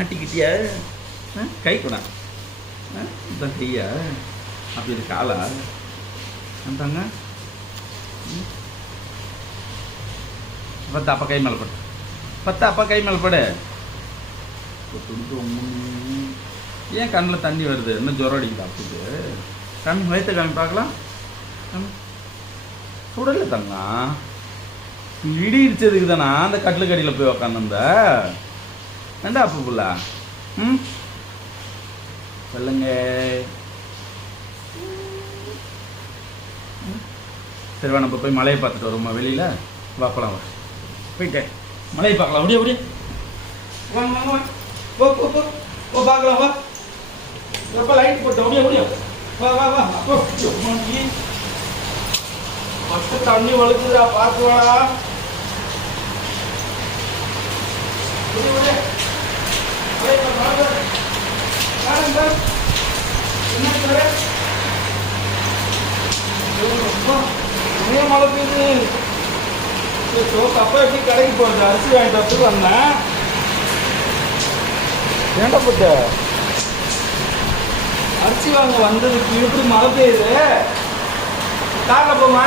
மாட்டிக்கிட்டியா? கை கொடா. இதுதான் கையா? அப்படி இது காலா? அந்தாங்க. பத்து அப்பா கை மேலே படு. பத்து அப்பா கை மேலே படு. ஏன் கண்ணில் தண்ணி வருது? இன்னும் ஜுரம் அடிக்குது அப்படி. கண் வயிற்று கண் பார்க்கலாம். சுடல தங்க. இடி இடிச்சதுக்கு தானா அந்த கட்டிலுக்கு அடியில் போய் உக்காந்துருந்த? ஏண்டா அப்போ புள்ள? சொல்லுங்க. சரி வா, நம்ம போய் மலையை பார்த்துட்டு வருவோம்மா வெளியில். வாப்பலாம் வா, போயிட்டேன். மலையை பார்க்கலாம். அப்படியே அப்படியே வாங்க வாங்க வா. போ போ போ போ பார்க்கலாம். வா எப்போ லைட் போட்டோம். அப்படியே அப்படியே வா வா வா. அப்போ ஃபஸ்ட்டு தண்ணி வழுக்குதுடா, பார்த்து வாடா. மழை பெய்யுது. அப்பா எப்படி கடைக்கு போகிறது? அரிசி வாங்கிட்டு வரத்துக்கு வந்தேன். ஏண்டா போட்ட அரிசி வாங்க வந்ததுக்கு எப்படி மழை பெய்யுது? காரில் போமா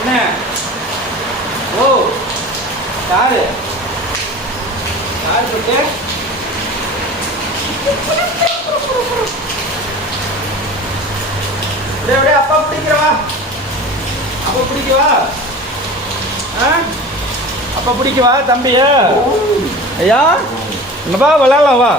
என்ன? ஓ காரு போட்டு அப்படியே அப்பா பிடிக்கிறவா. அப்பா பிடிக்கவா? அப்பா பிடிக்கவா தம்பியா? ஐயா என்னப்பா விளையாடலாம் வா.